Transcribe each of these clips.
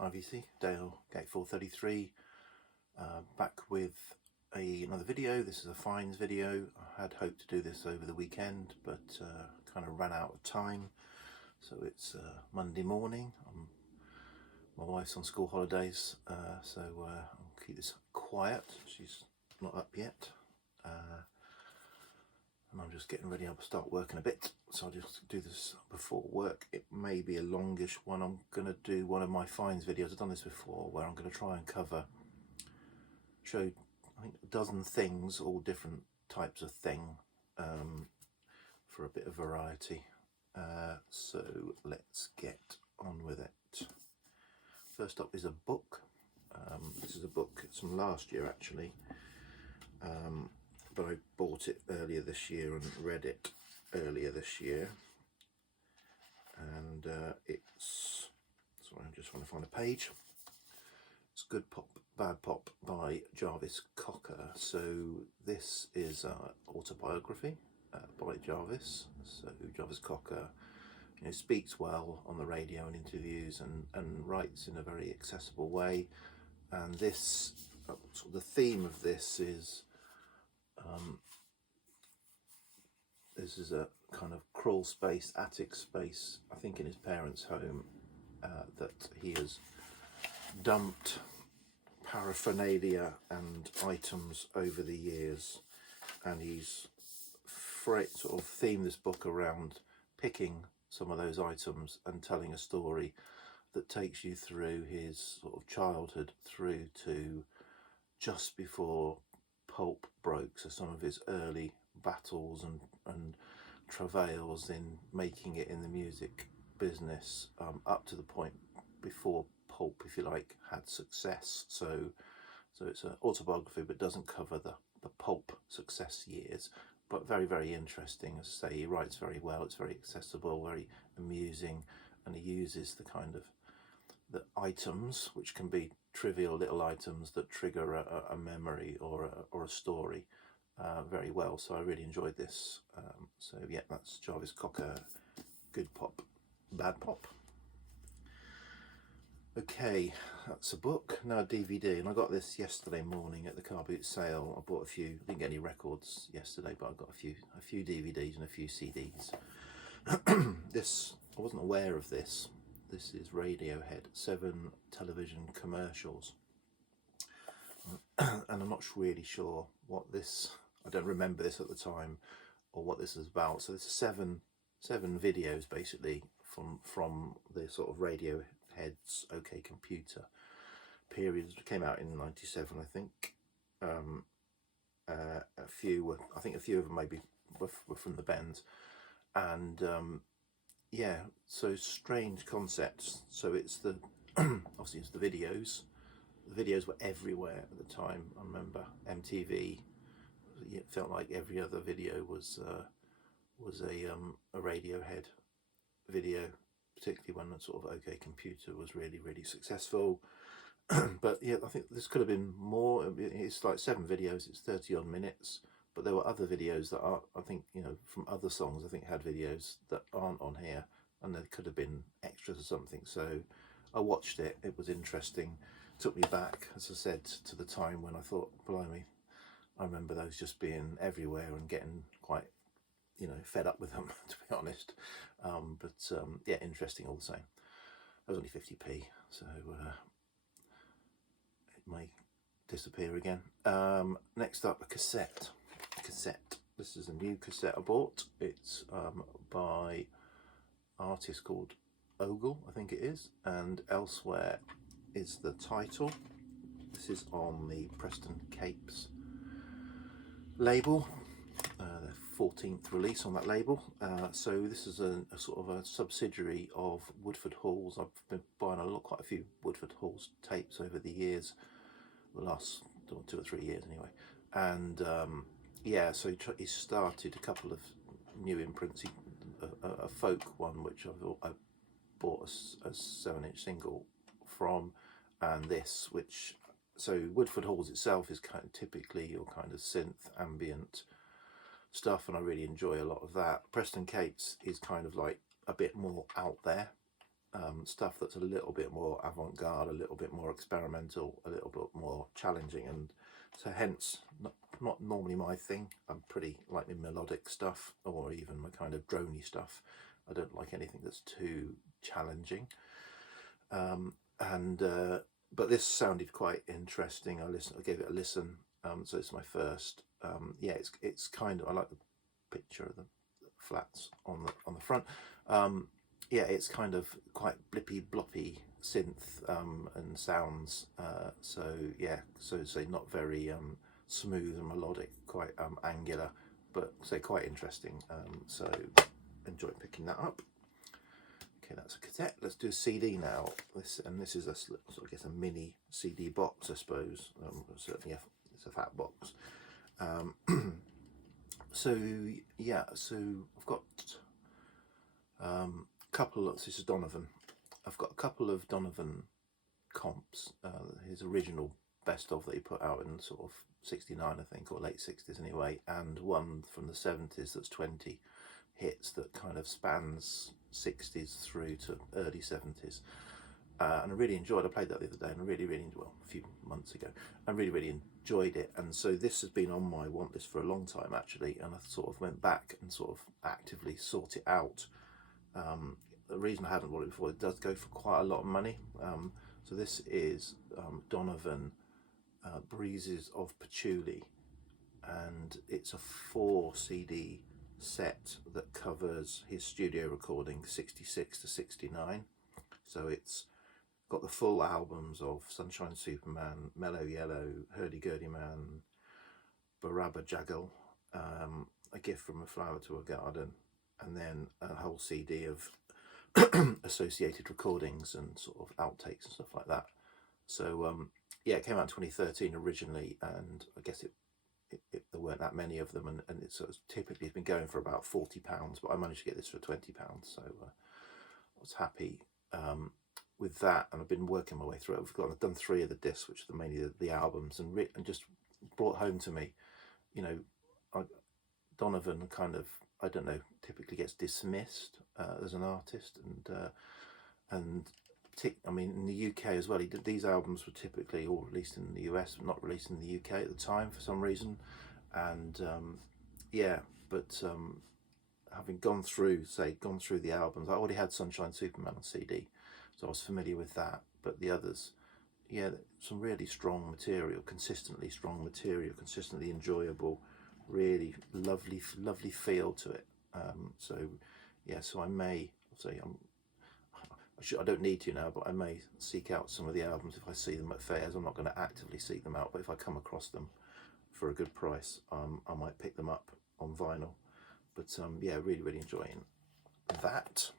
IVC, Dale Gate 433, back with another video. This is a finds video. I had hoped to do this over the weekend, but kind of ran out of time. So it's Monday morning. My wife's on school holidays, so I'll keep this quiet. She's not up yet. And I'm just getting ready. I'll start working a bit, so I'll just do this before work. It may be a longish one. I'm going to do one of my finds videos. I've done this before, where I'm going to try and show I think a dozen things, all different types of thing, for a bit of variety. So let's get on with it. First up is a book. This is a book, it's from last year actually. But I bought it earlier this year and read it earlier this year, and it's, sorry, I just want to find a page. It's Good Pop, Bad Pop by Jarvis Cocker. So this is an autobiography by Jarvis. So Jarvis Cocker, you know, speaks well on the radio and interviews, and writes in a very accessible way. And this, sort of the theme of this is, this is a kind of crawl space, attic space, I think in his parents' home, that he has dumped paraphernalia and items over the years, and he's sort of themed this book around picking some of those items and telling a story that takes you through his sort of childhood through to just before pulp broke, so some of his early battles and travails in making it in the music business, up to the point before pulp, if you like, had success. So it's an autobiography, but doesn't cover the pulp success years, but very, very interesting. As I say, he writes very well, it's very accessible, very amusing, and he uses the kind of the items, which can be trivial little items that trigger a memory or a story, very well. So I really enjoyed this. So yeah, that's Jarvis Cocker, Good Pop, Bad Pop. Okay, that's a book. Now a DVD, and I got this yesterday morning at the car boot sale. I bought a few, didn't get any records yesterday, but I got a few DVDs and a few CDs. This, I wasn't aware of this. This is Radiohead, 7 television commercials. And I'm not really sure what this, I don't remember this at the time, or what this is about. So this is seven videos basically from the sort of Radiohead's OK Computer period. It came out in '97, I think. A few of them maybe were from the band, and yeah, so strange concepts. So it's the obviously it's the videos. The videos were everywhere at the time. I remember MTV. It felt like every other video was a Radiohead video, particularly when the sort of OK Computer was really, really successful. But yeah, I think this could have been more. It's like 7 videos. It's 30 odd minutes. But there were other videos that are, I think, you know, from other songs, I think had videos that aren't on here, and there could have been extras or something. So I watched it. It was interesting. Took me back, as I said, to the time when I thought, blimey, I remember those just being everywhere and getting quite, you know, fed up with them, to be honest. Yeah, interesting all the same. That was only 50p, so it may disappear again. Next up, a cassette. This is a new cassette I bought. It's by an artist called Ogle, I think it is, and Elsewhere is the title. This is on the Preston Capes label, the 14th release on that label. So this is a sort of a subsidiary of Woodford Hall's. I've been buying quite a few Woodford Hall's tapes over the years, the last 2 or 3 years anyway. And yeah, so he started a couple of new imprints, a folk one, which I bought a 7-inch single from, and this, which, so Woodford Hall's itself is kind of typically your kind of synth ambient stuff, and I really enjoy a lot of that. Preston Capes is kind of like a bit more out there, stuff that's a little bit more avant-garde, a little bit more experimental, a little bit more challenging, and so hence not normally my thing. I'm pretty like the melodic stuff, or even my kind of droney stuff. I don't like anything that's too challenging. But this sounded quite interesting. I gave it a listen. So it's my first. Yeah, it's kind of, I like the picture of the flats on the front. Yeah, it's kind of quite blippy bloppy synth and sounds. So yeah, so say not very smooth and melodic, quite angular, but say quite interesting. So enjoy picking that up. Okay, that's a cassette. Let's do a CD now. This is a sort of, I guess, a mini CD box, I suppose. Certainly, it's a fat box. So yeah, so I've got a couple of, this is Donovan. I've got a couple of Donovan comps. His original best of that he put out in sort of '69, I think, or late '60s anyway, and one from the '70s that's 20 hits that kind of spans '60s through to early '70s. And I really enjoyed. I played that the other day, and I really enjoyed. Well, a few months ago, I really enjoyed it. And so this has been on my want list for a long time, actually. And I sort of went back and sort of actively sought it out. The reason I hadn't bought it before, it does go for quite a lot of money. So this is Donovan, Breezes of Patchouli, and it's a 4 CD set that covers his studio recording '66 to '69. So it's got the full albums of Sunshine Superman, Mellow Yellow, Hurdy-Gurdy Man, Barabba Jaggle, A Gift from a Flower to a Garden, and then a whole CD of associated recordings and sort of outtakes and stuff like that. So yeah, it came out in 2013 originally, and I guess there weren't that many of them, and it's sort of typically been going for about £40, but I managed to get this for £20, so I was happy with that, and I've been working my way through it. I've done 3 of the discs, which are mainly the albums, and just brought home to me, you know, Donovan kind of, I don't know, typically gets dismissed as an artist, and I mean, in the UK as well, these albums were typically all released in the US, but not released in the UK at the time for some reason. And yeah, but having gone through the albums, I already had Sunshine Superman on CD, so I was familiar with that. But the others, yeah, some really strong material, consistently strong material, consistently enjoyable, really lovely feel to it. So yeah, so I may say I don't need to now, but I may seek out some of the albums if I see them at fairs. I'm not going to actively seek them out, but if I come across them for a good price, I might pick them up on vinyl. But yeah, really enjoying that.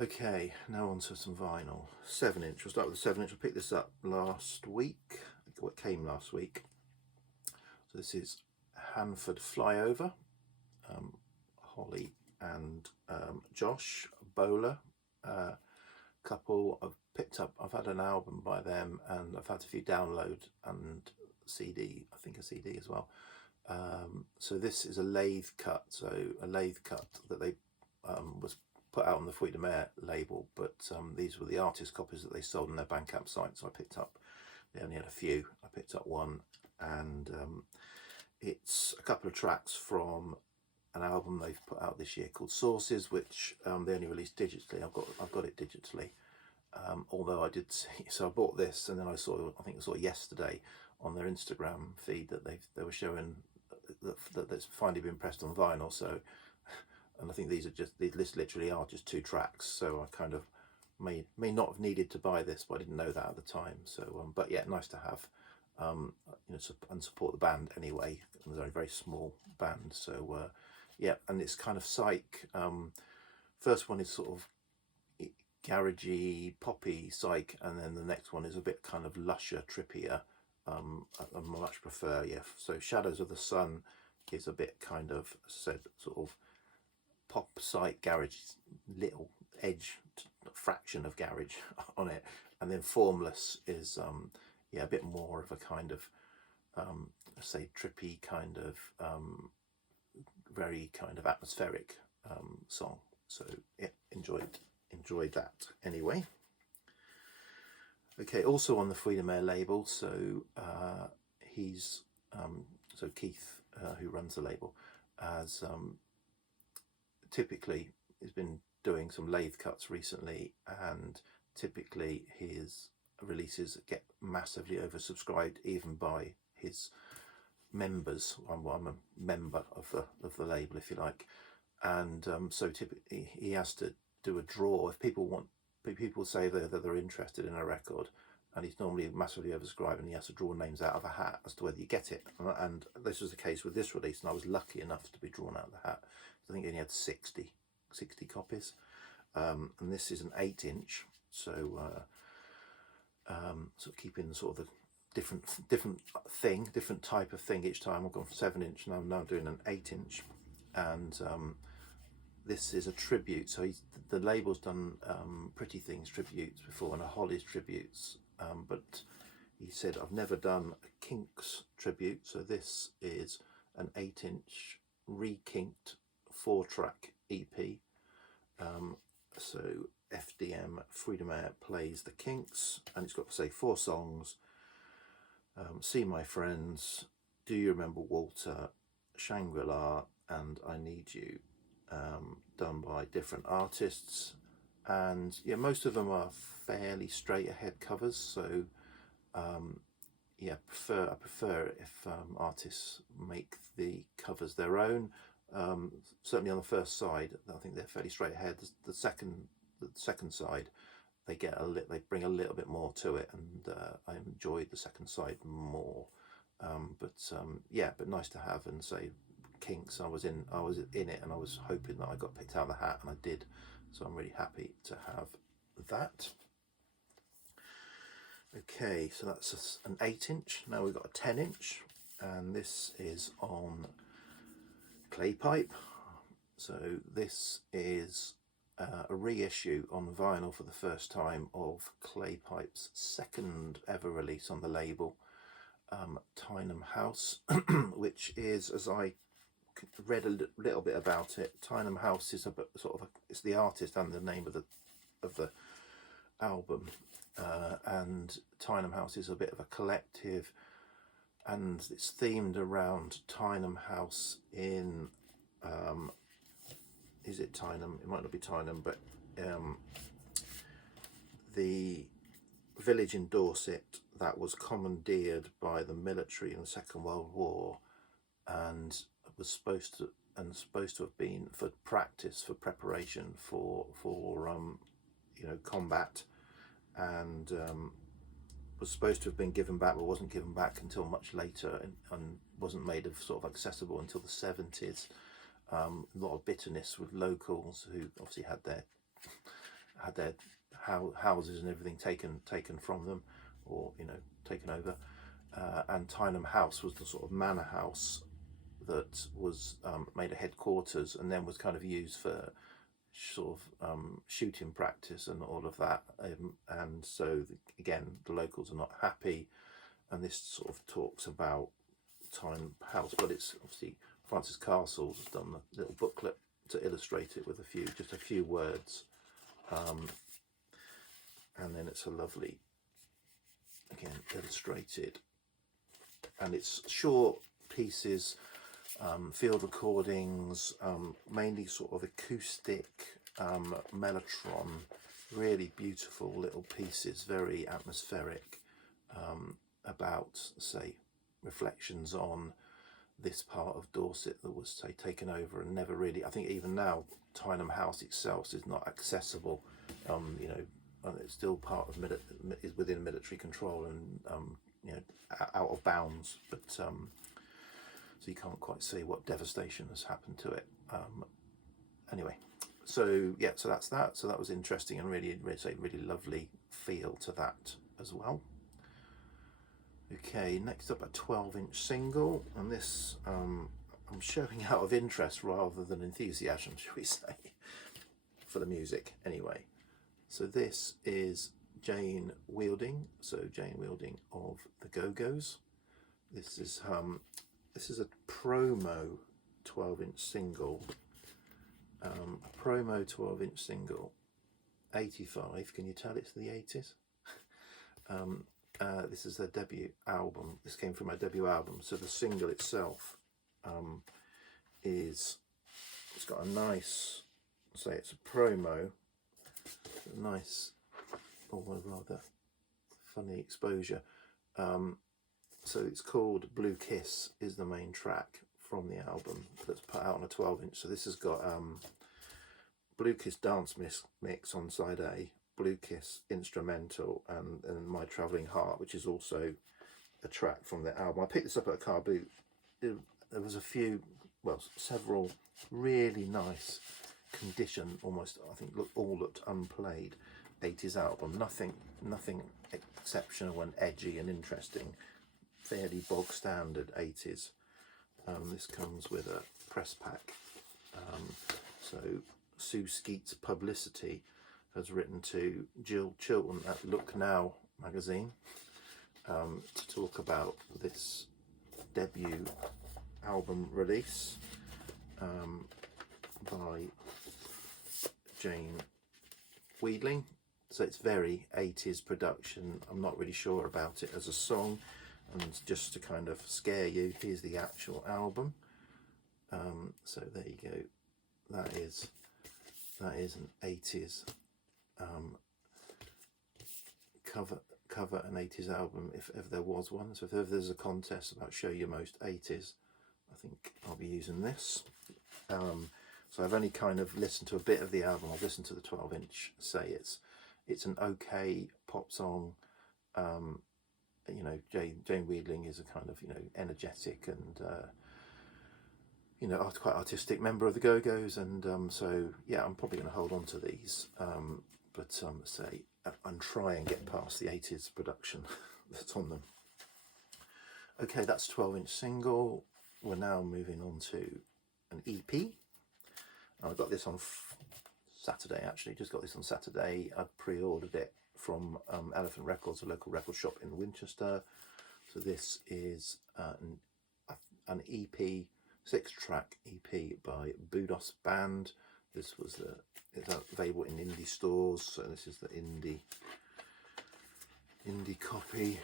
Okay, now on to some vinyl. 7-inch. We'll start with the 7-inch. I picked this up last week. What came last week. So this is Hanford Flyover. Holly and Josh Bowler, couple I've picked up. I've had an album by them, and I've had a few download and CD, I think a CD as well. So this is a lathe cut, that they was put out on the Fruit de Mer label, but these were the artist copies that they sold on their Bandcamp site, so I picked up, they only had a few, I picked up one, and it's a couple of tracks from an album they've put out this year called Sources, which they only released digitally. I've got it digitally, although I did see, so I bought this, and then I think I saw yesterday on their Instagram feed that they were showing that it's finally been pressed on vinyl. So, and I think these literally are just 2 tracks. So I kind of may not have needed to buy this, but I didn't know that at the time. So, but yeah, nice to have, you know, and support the band anyway. They're a very small band, so yeah, and it's kind of psych. First one is sort of garagey, poppy psych, and then the next one is a bit kind of lusher, trippier. I much prefer, yeah. So Shadows of the Sun is a bit kind of sort of pop psych garage, little edge fraction of garage on it, and then Formless is yeah, a bit more of a kind of say trippy kind of very kind of atmospheric song. So yeah, enjoyed that anyway. Okay, also on the Freedom Air label, so he's so Keith, who runs the label, has typically has been doing some lathe cuts recently, and typically his releases get massively oversubscribed, even by his members. I'm a member of the label, if you like, and so typically he has to do a draw if people say that they're interested in a record, and he's normally massively oversubscribed, and he has to draw names out of a hat as to whether you get it. And this was the case with this release, and I was lucky enough to be drawn out of the hat. I think he only had 60 copies, and this is an 8-inch, so sort of keeping sort of the different type of thing each time. I've gone from 7-inch, and I'm now doing an 8-inch, and this is a tribute. So the label's done Pretty Things tributes before and a Hollies tributes, but he said, I've never done a Kinks tribute, so this is an 8-inch re-kinked 4-track EP. So FDM Freedom Air plays the Kinks, and it's got to say 4 songs: See My Friends, Do You Remember Walter, Shangri-La, and I Need You, done by different artists. And yeah, most of them are fairly straight ahead covers, so yeah, I prefer if artists make the covers their own. Certainly on the first side, I think they're fairly straight ahead. The second side, they bring a little bit more to it, and I enjoyed the second side more. Yeah, but nice to have. And say Kinks, I was in it, and I was hoping that I got picked out of the hat, and I did. So I'm really happy to have that. Okay, so that's an 8-inch. Now we've got a 10-inch, and this is on clay pipe. So this is a reissue on vinyl for the first time of Clay Pipe's second ever release on the label, Tynam House, which is, as I read a little bit about it, Tynam House is it's the artist and the name of the album, and Tynam House is a bit of a collective, and it's themed around Tynam House in is it Tynam? It might not be Tynam, but the village in Dorset that was commandeered by the military in the Second World War, and was supposed to have been for preparation for combat, and was supposed to have been given back, but wasn't given back until much later, and wasn't made of sort of accessible until the 70s. A lot of bitterness with locals who obviously had their houses and everything taken from them, or taken over. And Tynam House was the sort of manor house that was made a headquarters, and then was kind of used for sort of shooting practice and all of that. And so again, the locals are not happy, and this sort of talks about Tynam House, but it's obviously Francis Castles has done a little booklet to illustrate it with just a few words, and then it's a lovely, again, illustrated, and it's short pieces, field recordings, mainly sort of acoustic, mellotron, really beautiful little pieces, very atmospheric, about, say, reflections on this part of Dorset that was, say, taken over and never really, I think even now, Tynam House itself is not accessible, and it's still part of is within military control, and out of bounds, but so you can't quite see what devastation has happened to it. Anyway, so yeah, so that's that. So that was interesting, and really lovely feel to that as well. Okay, next up, a 12-inch single, and this I'm showing out of interest rather than enthusiasm, shall we say, for the music anyway. So this is Jane Wielding, of the Go-Go's. This is a promo 12-inch single, A promo 12-inch single, 85. Can you tell it's the 80s? This is their debut album. This came from their debut album. So the single itself it's got a nice, say it's a promo, a nice, or rather funny exposure. So it's called Blue Kiss is the main track from the album that's put out on a 12-inch. So this has got Blue Kiss dance mix on side A, Blue Kiss instrumental, and My Travelling Heart, which is also a track from the album. I picked this up at a car boot. There was a few, well, several really nice condition, almost, I think, all looked unplayed 80s album. Nothing exceptional and edgy and interesting. Fairly bog standard 80s. This comes with a press pack. So Sue Skeet's Publicity has written to Jill Chilton at Look Now magazine to talk about this debut album release by Jane Wheedling. So it's very 80s production. I'm not really sure about it as a song, and just to kind of scare you, here's the actual album. So there you go. That is an 80s cover an 80s album, if ever there was one. So if ever there's a contest about show your most 80s, I think I'll be using this. So I've only kind of listened to a bit of the album. I've listened to the 12-inch. Say it's an okay pop song. You know, Jane Wheedling is a kind of, you know, energetic and you know, quite artistic member of the Go-Go's, and so yeah, I'm probably going to hold on to these, but say and try and get past the 80s production that's on them. Okay, that's 12-inch single. We're now moving on to an EP. I got this on Saturday, actually. Just got this on Saturday. I pre-ordered it from Elephant Records, a local record shop in Winchester. So this is an EP, 6-track EP by Budos Band. This was it's available in indie stores. So this is the indie copy,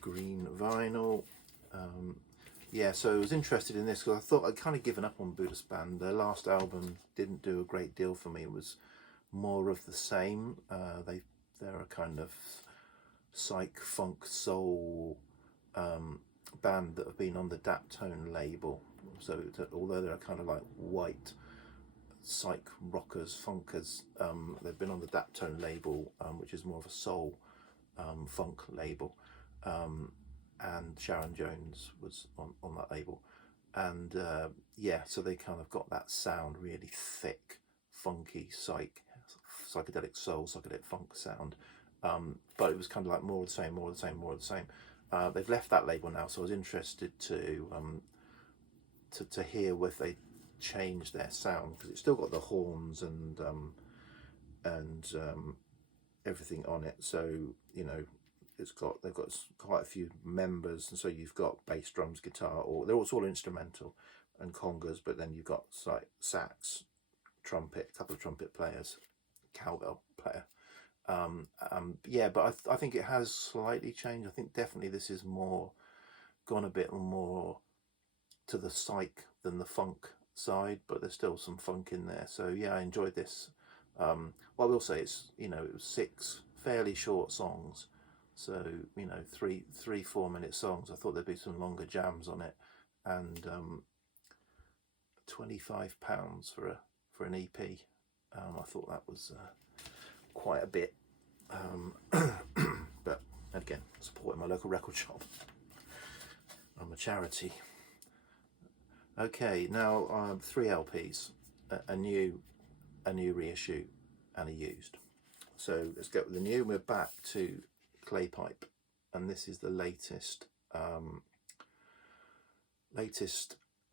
green vinyl. Yeah, so I was interested in this because I thought I'd kind of given up on Budos Band. Their last album didn't do a great deal for me. It was more of the same. They're a kind of psych, funk, soul band that have been on the Daptone label. So although they're kind of like white psych rockers, funkers, they've been on the Daptone label, which is more of a soul funk label. And Sharon Jones was on that label, and yeah, so they kind of got that sound, really thick, funky psychedelic soul, psychedelic funk sound, but it was kind of like more of the same, more of the same, more of the same. They've left that label now, so I was interested to hear if they changed their sound, because it's still got the horns and everything on it. So you know, they've got quite a few members, and so you've got bass, drums, guitar, or they're all instrumental and congas, but then you've got like sax, trumpet, a couple of trumpet players, cowbell player. Yeah, but I think it has slightly changed. I think definitely this is gone a bit more to the psych than the funk side, but there's still some funk in there. So yeah, I enjoyed this. Well, I will say it was 6 fairly short songs. So, you know, 3-4 minute songs. I thought there'd be some longer jams on it, and £25 for an EP. I thought that was quite a bit, but again, supporting my local record shop. I'm a charity. Okay, now 3 LPs, a new reissue, and a used. So let's go with the new. We're back to Clay Pipe, and this is the latest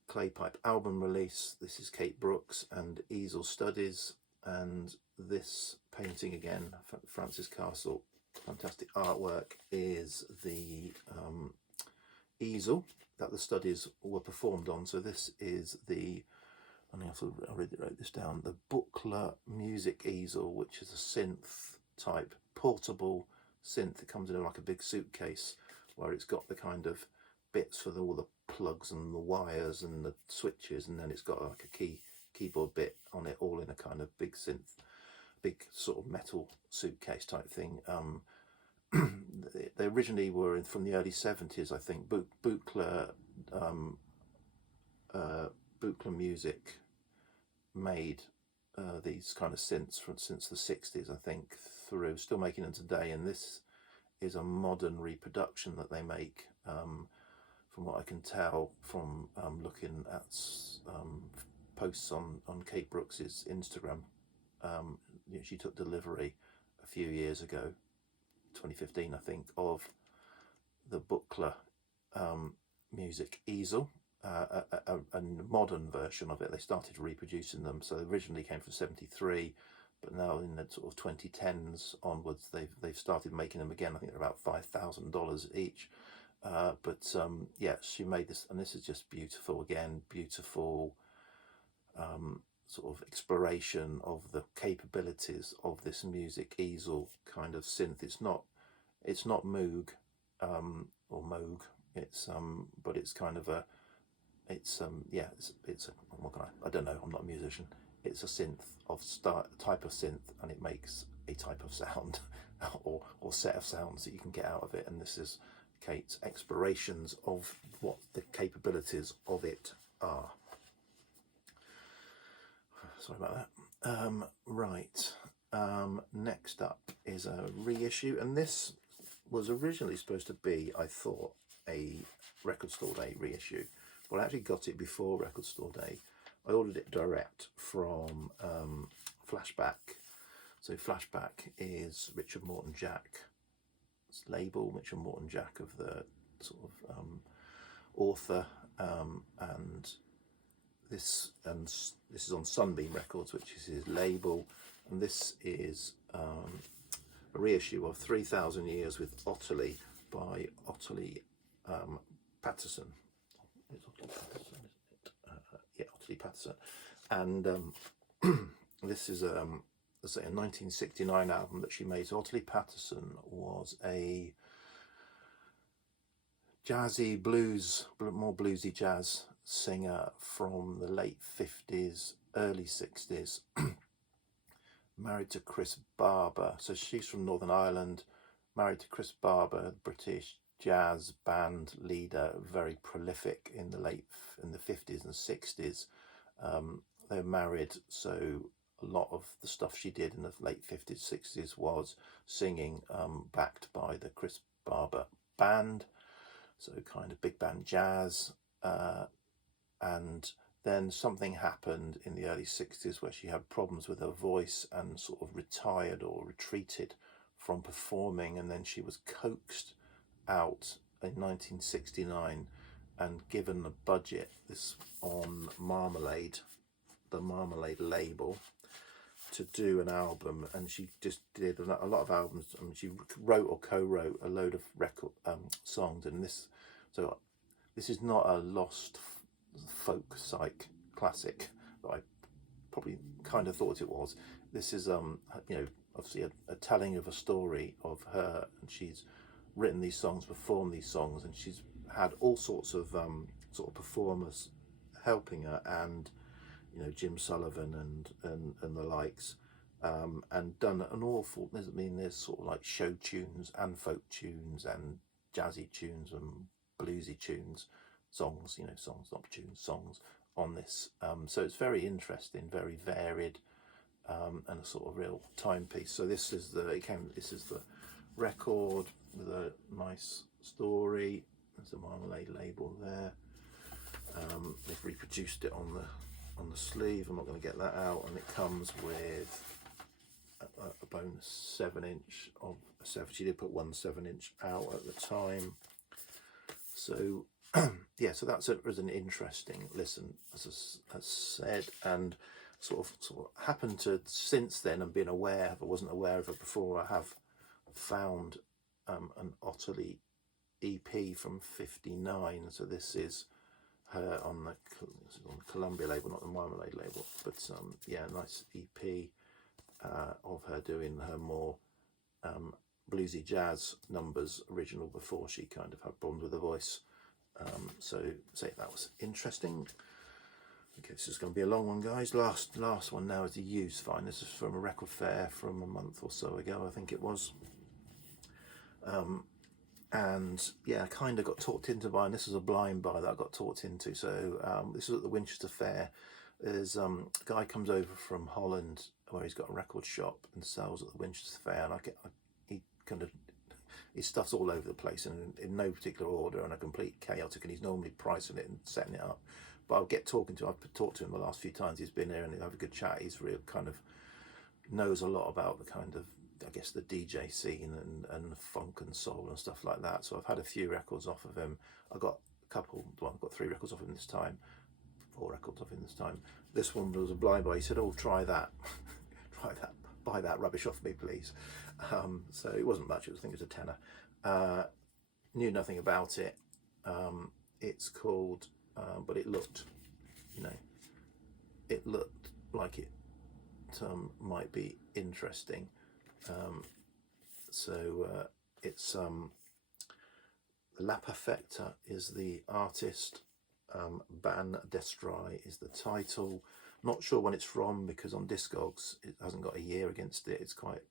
Clay Pipe album release. This is Kate Brooks and Easel Studies, and this painting again, Francis Castle, fantastic artwork, is the easel that the studies were performed on. So this is the I already wrote this down, the Buckler music easel, which is a synth type portable synth that comes in like a big suitcase, where it's got the kind of bits for all the plugs and the wires and the switches, and then it's got like a keyboard bit on it, all in a kind of big synth, big sort of metal suitcase type thing. They originally were from the early 70s, I think. Buchler Music made these kind of synths since the 60s, I think, through, still making them today. And this is a modern reproduction that they make, from what I can tell from looking at posts on Kate Brooks's Instagram. She took delivery a few years ago, 2015 I think, of the Buckler music easel, a modern version of it. They started reproducing them, so they originally came from 73, but now in the sort of 2010s onwards they've started making them again. I think they're about $5,000 each. Yeah, she made this, and this is just beautiful. Again, beautiful sort of exploration of the capabilities of this music easel kind of synth. It's not Moog or Moog. It's but it's kind of a, it's yeah, it's a, what can I don't know. I'm not a musician. It's a synth of type of synth, and it makes a type of sound or set of sounds that you can get out of it. And this is Kate's explorations of what the capabilities of it are. Sorry about that. Right. Next up is a reissue, and this was originally supposed to be, I thought, a Record Store Day reissue. Well, I actually got it before Record Store Day. I ordered it direct from Flashback. So Flashback is Richard Morton Jack's label, Richard Morton Jack of the sort of author, and this is on Sunbeam Records, which is his label, and this is a reissue of 3,000 Years with Otti by Otti Patterson. It's Otti Patterson, isn't it? Yeah, Otti Patterson. And this is a 1969 album that she made. So Otti Patterson was a jazzy blues, more bluesy jazz singer from the late 50s, early 60s, married to Chris Barber. So she's from Northern Ireland, married to Chris Barber, British jazz band leader, very prolific in the 50s and 60s. They were married, so a lot of the stuff she did in the late 50s, 60s was singing, backed by the Chris Barber band, so kind of big band jazz. And then something happened in the early 60s where she had problems with her voice and sort of retired or retreated from performing, and then she was coaxed out in 1969 and given a budget, this on Marmalade, the Marmalade label, to do an album. And she just did a lot of albums. I mean, she wrote or co-wrote a load of record songs, and this is not a lost folk psych classic that I probably kind of thought it was. This is obviously a telling of a story of her, and she's written these songs, performed these songs, and she's had all sorts of sort of performers helping her, and Jim Sullivan and the likes, and done an awful, there's sort of like show tunes and folk tunes and jazzy tunes and bluesy tunes, songs, songs, not tunes, songs on this. So it's very interesting, very varied, and a sort of real timepiece. So this is the record with a nice story. There's the Marmalade label there. They've reproduced it on the sleeve. I'm not going to get that out, and it comes with a bonus 7-inch of a 7. She did put one 7-inch out at the time. So yeah, so that was an interesting listen, as I said, and sort of happened to since then and been aware. If I wasn't aware of it before, I have found an Otti EP from '59. So this is her on the Columbia label, not the Marmalade label, but yeah, nice EP of her doing her more bluesy jazz numbers, original, before she kind of had problems with her voice. So that was interesting. Okay, this is going to be a long one, guys. Last one now is the used find. This is from a record fair from a month or so ago, I think it was. And yeah, I kind of got talked into buying. This is a blind buy that I got talked into. So this is at the Winchester Fair. There's a guy comes over from Holland where he's got a record shop and sells at the Winchester Fair, and his stuff's all over the place and in no particular order and a complete chaotic, and he's normally pricing it and setting it up. But I've talked to him the last few times he's been here, and have a good chat. He's real kind of knows a lot about the kind of, I guess, the DJ scene and funk and soul and stuff like that. So I've had a few records off of him. I've got I've got 3 records off him this time, 4 records off him this time. This one was a blind buy. He said, "Oh, try that, try that, buy that rubbish off me, please." So it wasn't much. I think it was a tenner. Knew nothing about it. It's called, but it looked, it looked like it might be interesting. It's the Lap Effector is the artist, Ban Destry is the title. Not sure when it's from, because on Discogs it hasn't got a year against it. It's quite,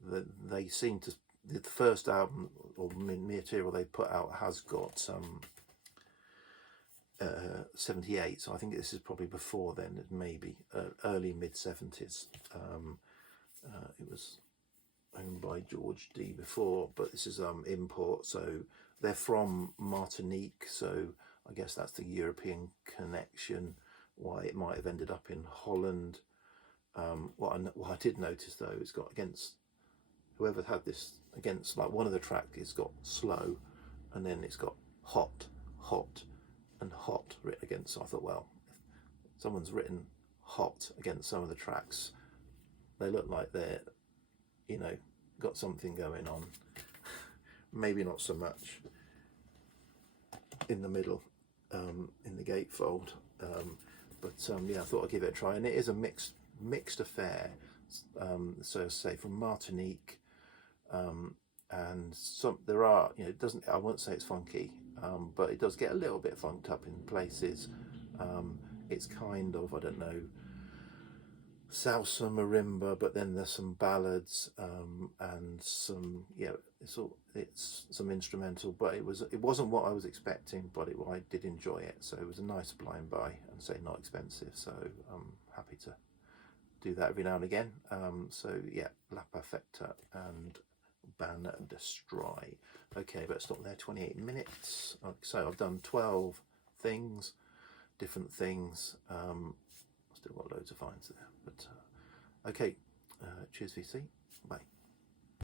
they seem to, the first album or material they put out has got 78, so I think this is probably before then, maybe early mid-70s. It was owned by George D before, but this is import, so they're from Martinique, so I guess that's the European connection, why it might have ended up in Holland. What I did notice though, it's got, against whoever had this, against, like, one of the tracks it's got slow, and then it's got hot, and hot written against. So I thought, well, if someone's written hot against some of the tracks, they look like they're, got something going on. Maybe not so much in the middle, in the gatefold, but yeah, I thought I'd give it a try. And it is a mixed affair. So say from Martinique, and there are, it doesn't, I won't say it's funky, but it does get a little bit funked up in places. It's kind of, I don't know, salsa, marimba, but then there's some ballads, and some, it's some instrumental, but it wasn't what I was expecting, but I did enjoy it. So it was a nice blind buy, and say not expensive, so I'm happy to do that every now and again. So yeah, Lap Effector and Ban Destry. Okay, let's stop there. 28 minutes. So I've done 12 things, different things. Still got loads of finds there, but okay. Cheers, VC. Bye.